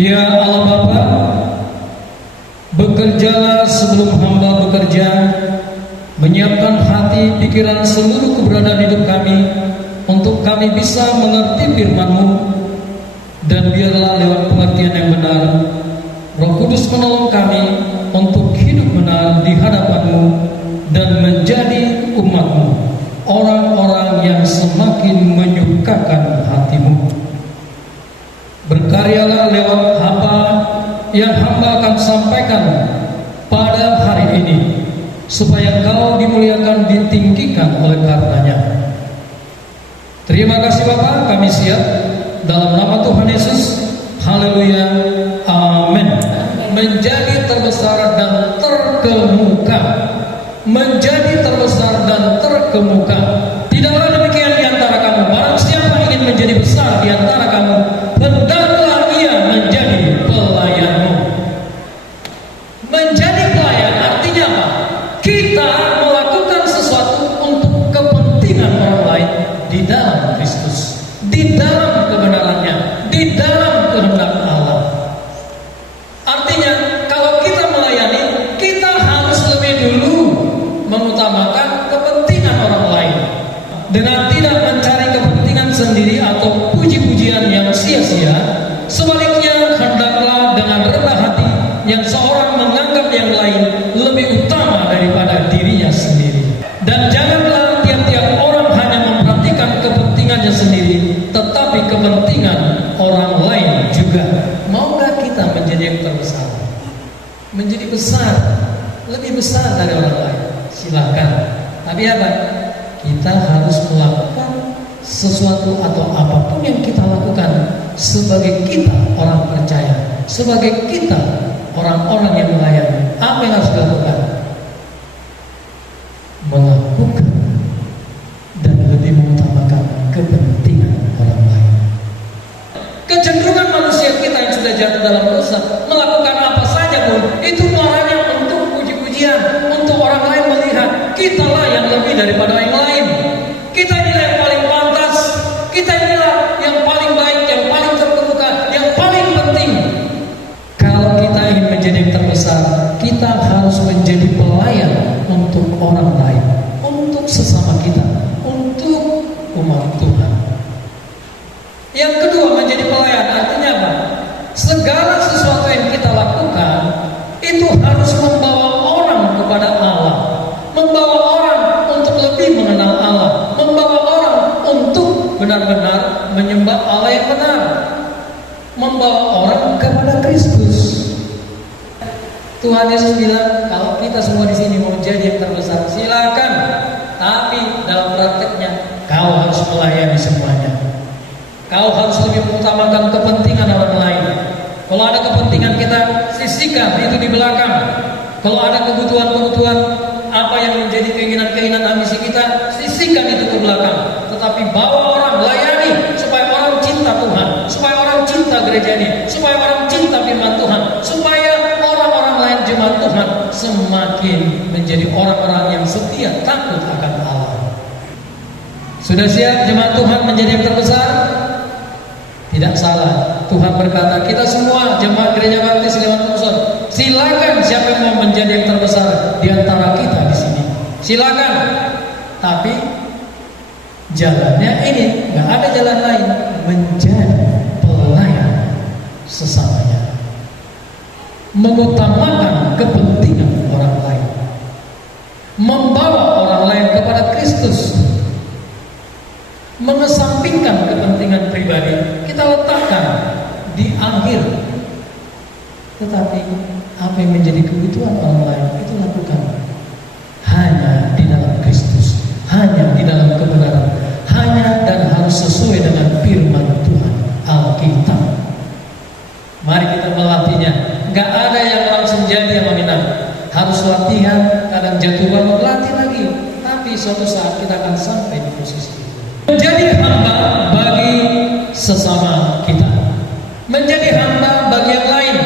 Ya Allah Bapa, bekerjalah sebelum hamba bekerja, menyiapkan hati, pikiran, seluruh keberadaan hidup kami untuk kami bisa mengerti firman-Mu, dan biarlah lewat pengertian yang benar Roh Kudus menolong kami untuk hidup benar di hadapan-Mu dan menjadi umat-Mu, orang-orang yang semakin menyukakan hati-Mu. Berkaryalah lewat hamba yang hamba akan sampaikan pada hari ini, supaya Engkau dimuliakan, ditinggikan oleh karenanya. Terima kasih Bapa, kami siap dalam nama Tuhan Yesus. Haleluya, amin. Menjadi terbesar dan terkemuka, menjadi terbesar dan terkemuka. Tidaklah demikian di antara kamu. Barang siapa ingin menjadi besar di antara kamu, hendaklah ia menjadi pelayanmu. Menjadi pelayan artinya apa? Kita melakukan sesuatu untuk kepentingan orang lain di dalam Kristus, di dalam kebenarannya, di dalam kehendak Allah. Artinya kalau kita melayani, kita harus lebih dulu mengutamakan kepentingan orang lain, dengan tidak mencari kepentingan sendiri atau puji-pujian yang sia-sia. Sebaliknya, hendaklah dengan rendah hati yang seorang menganggap yang lain lebih utama daripada dirinya sendiri. Dan janganlah tiap-tiap orang hanya memperhatikan kepentingannya sendiri, tetapi kepentingan orang lain juga. Maukah kita menjadi yang terbesar? Menjadi besar, lebih besar dari orang lain? Silakan. Tapi apa? Kita harus melakukan sesuatu atau apapun yang kita lakukan sebagai kita orang percaya, sebagai kita orang-orang yang melayani. Apa yang harus dilakukan? Melakukan dan lebih mengutamakan kepentingan orang lain. Kecenderungan manusia kita yang sudah jatuh dalam dosa, melakukan apa saja pun itu muaranya untuk puji-pujian, untuk orang lain melihat kitalah yang lebih daripada yang lain. Kita inilah yang paling pantas, kita inilah yang paling baik, yang paling terkemuka, yang paling penting. Kalau kita ingin menjadi yang terbesar, kita harus menjadi pelayan untuk orang lain, untuk sesama kita, untuk umat Tuhan. Yang kedua, menjadi pelayan artinya apa? Segala sesuatu yang kita lakukan itu harus membawa orang kepada Allah, membawa orang untuk lebih mengenal Allah, membawa orang untuk benar-benar menyembah Allah yang benar, membawa orang kepada Kristus. Tuhan Yesus bilang, kalau kita semua di sini mau jadi yang terbesar, silakan. Tapi dalam prakteknya, kau harus melayani semuanya. Kau harus lebih mengutamakan kepentingan orang lain. Kalau ada kepentingan kita, sisihkan itu di belakang. Kalau ada kebutuhan-kebutuhan, apa yang menjadi keinginan-keinginan ambisi kita, sisihkan itu ke belakang. Tetapi bawa orang, layani, supaya orang cinta Tuhan, supaya orang cinta gereja ini, supaya orang cinta firman Tuhan, supaya orang-orang lain jemaat Tuhan semakin menjadi orang-orang yang setia, takut akan Allah. Sudah siap jemaat Tuhan menjadi yang terbesar? Tidak salah. Tuhan berkata, kita semua jemaat Gereja Baptis Liman Tumson, silakan siapa yang mau menjadi yang terbesar di antara kita di sini. Silakan. Tapi jalannya ini, nggak ada jalan lain, menjadi pelayan sesamanya, mengutamakan kepentingan orang lain, membawa orang lain kepada Kristus, mengesampingkan kepentingan pribadi, kita letakkan di akhir. Tetapi apa yang menjadi kebutuhan orang lain itu lakukan hanya di dalam Kristus, hanya di dalam kebenaran, hanya dan harus sesuai dengan firman Tuhan Alkitab. Mari kita melatihnya. Gak ada yang langsung jadi yang menang. Harus latihan, kadang jatuh bangun, latih lagi. Tapi suatu saat kita akan sampai di posisi itu. Menjadi hamba bagi sesama kita, menjadi hamba bagi yang lain.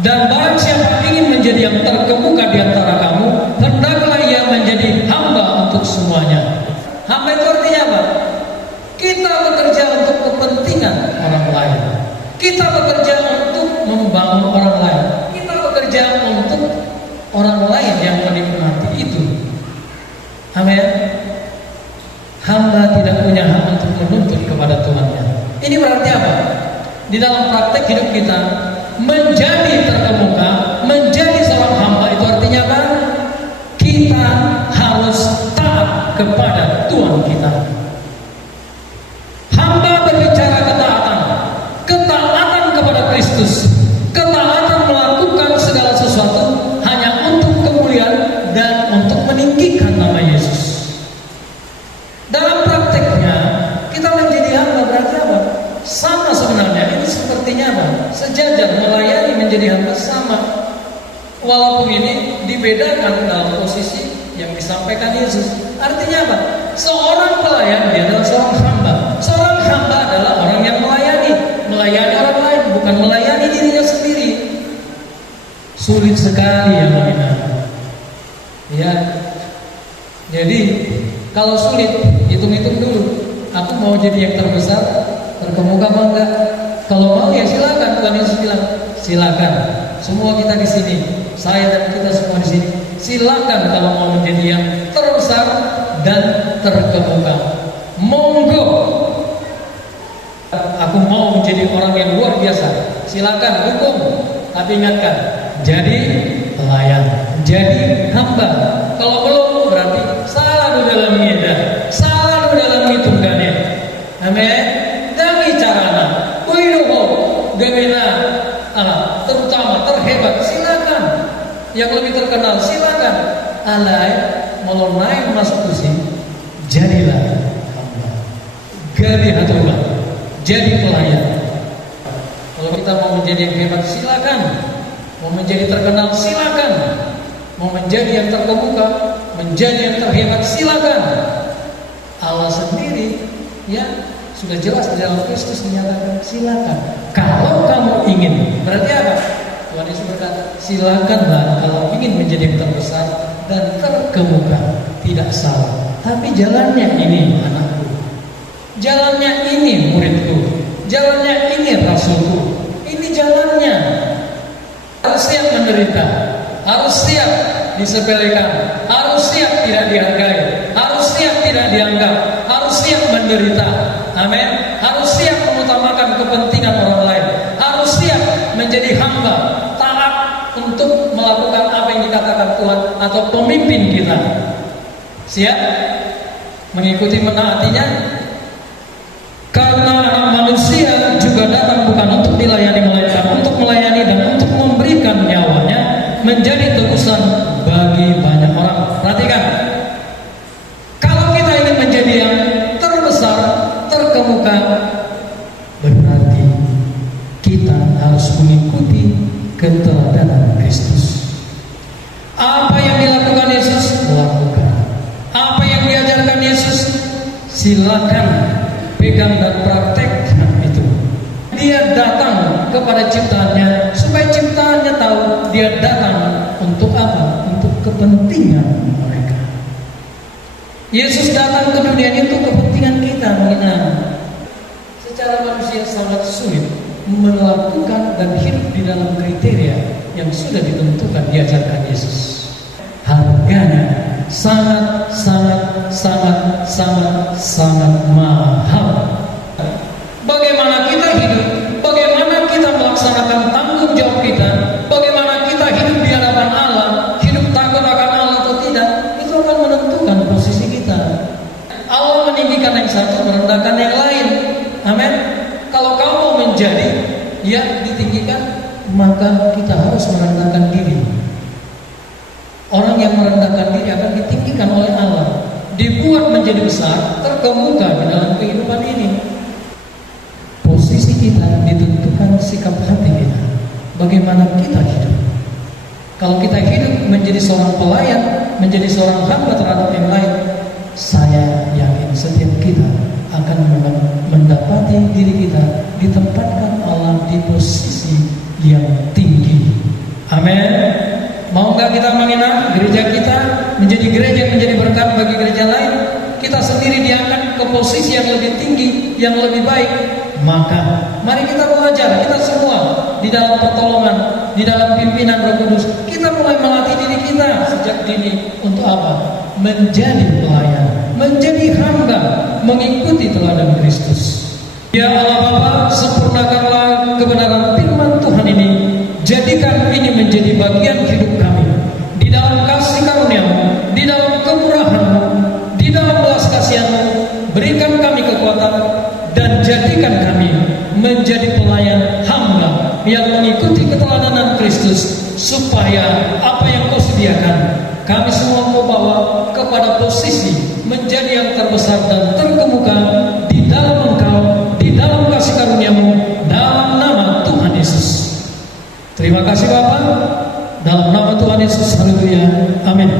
Dan barang siapa ingin menjadi yang terkemuka di antara kamu, hendaklah ia menjadi hamba untuk semuanya. Hamba itu artinya apa? Kita bekerja untuk kepentingan orang lain. Kita bekerja untuk membangun orang lain. Kita bekerja untuk orang lain yang menikmati itu. Amin. Hamba tidak punya hak untuk menuntut kepada Tuhannya. Ini berarti apa? Di dalam praktek hidup kita, menjadi terkemuka, menjadi seorang hamba itu artinya apa? Kita harus taat kepada Tuhan kita. Hamba berbicara ketaatan kepada Kristus, ketaatan melakukan segala sesuatu hanya untuk kemuliaan dan untuk meninggikan nama Yesus. Dalam prakteknya kita menjadi hamba berarti apa? Sama sebenarnya, ini sepertinya apa? Sejajar, melayani menjadi hamba sama. Walaupun ini dibedakan dalam posisi yang disampaikan Yesus. Artinya apa? Seorang pelayan dia adalah seorang hamba. Seorang hamba adalah orang yang melayani orang lain, bukan melayani dirinya sendiri. Sulit sekali ya Mama. Ya. Jadi kalau sulit, hitung-hitung dulu. Aku mau jadi yang terbesar, terkemuka apa enggak? Kalau mau ya silakan. Tuhan Yesus bilang, silakan. Semua kita di sini, saya dan kita semua di sini, silakan kalau mau menjadi yang terbesar dan terkemuka. Monggo. Aku mau menjadi orang yang luar biasa. Silakan dukung. Tapi ingatkan, jadi pelayan, jadi hamba. Kalau belum berarti salah dalam ngeda, salah dalam hitungannya. Amin. Dami carana, kuidoho, gemena, terutama terhebat. Silakan. Yang lebih terkenal silakan. Alai mau naik masuk kursi, jadilah hamba. Gadi hatullah. Jadi pelayan. Kalau kita mau menjadi yang hebat silakan. Mau menjadi terkenal silakan. Mau menjadi yang terkemuka, menjadi yang terhebat silakan. Allah sendiri ya sudah jelas di dalam Kristus menyatakan silakan. Kalau kamu ingin, berarti apa? Tuhan Yesus berkata, silakanlah kalau ingin menjadi yang terbesar dan terkemuka, tidak salah. Tapi jalannya ini anakku. Jalannya ini muridku, jalannya ini rasulku, ini jalannya. Harus siap menderita, harus siap disepelekan, harus siap tidak dihargai, harus siap tidak dianggap, harus siap menderita. Amin. Harus siap mengutamakan kepentingan orang lain, harus siap menjadi hamba, taat untuk melakukan apa yang dikatakan Tuhan atau pemimpin kita. Siap mengikuti menaatinya. Karena anak manusia juga datang bukan untuk dilayani, melainkan untuk melayani dan untuk memberikan nyawanya menjadi tebusan bagi banyak orang. Perhatikan, kalau kita ingin menjadi yang terbesar, terkemuka, berarti kita harus mengikuti keteladanan Kristus. Apa yang dilakukan Yesus, lakukan. Apa yang diajarkan Yesus, silakan pegang dan praktekkan itu. Dia datang kepada ciptaannya supaya ciptaannya tahu dia datang untuk apa? Untuk kepentingan mereka. Yesus datang ke dunia ini untuk kepentingan kita. Secara manusia sangat sulit melakukan dan hidup di dalam kriteria yang sudah ditentukan diajarkan Yesus. Harganya sangat mahal. Bagaimana kita hidup, bagaimana kita melaksanakan tanggung jawab kita, bagaimana kita hidup di hadapan Allah, hidup takut akan Allah atau tidak, itu akan menentukan posisi kita. Allah meninggikan yang satu, merendahkan yang lain. Amin. Kalau kamu mau menjadi yang ditinggikan, maka kita harus merendahkan diri. Orang yang merendahkan diri akan ditinggikan oleh Allah, dibuat menjadi besar, terkemuka di dalam kehidupan ini. Posisi kita ditentukan sikap hati kita. Bagaimana kita hidup? Kalau kita hidup menjadi seorang pelayan, menjadi seorang hamba terhadap yang lain, saya yakin setiap kita akan mendapati diri kita ditempatkan Allah di posisi yang tinggi. Amin. Maukah kita menginap gereja kita menjadi gereja yang menjadi berkat bagi gereja lain? Kita sendiri diangkat ke posisi yang lebih tinggi, yang lebih baik, maka mari kita belajar, kita semua di dalam pertolongan, di dalam pimpinan Roh Kudus, kita mulai melatih diri kita sejak dini untuk apa? Menjadi pelayan, menjadi hamba, mengikuti teladan Kristus. Ya Allah Bapa, sempurnakanlah kebenaran firman Tuhan ini, jadikan ini menjadi bagian hidup kami, di dalam kasih karunia-Mu, di dalam kemurahan-Mu, di dalam belas kasihan-Mu. Berikan kami kekuatan dan jadikan kami menjadi pelayan hamba yang mengikuti keteladanan Kristus, supaya apa yang Kau sediakan kami semua Kau bawa kepada posisi menjadi yang terbesar dan terkemuka di dalam Engkau, di dalam kasih karunia-Mu, dalam nama Tuhan Yesus. Terima kasih Bapa, dalam nama Tuhan Yesus, haleluya, amin.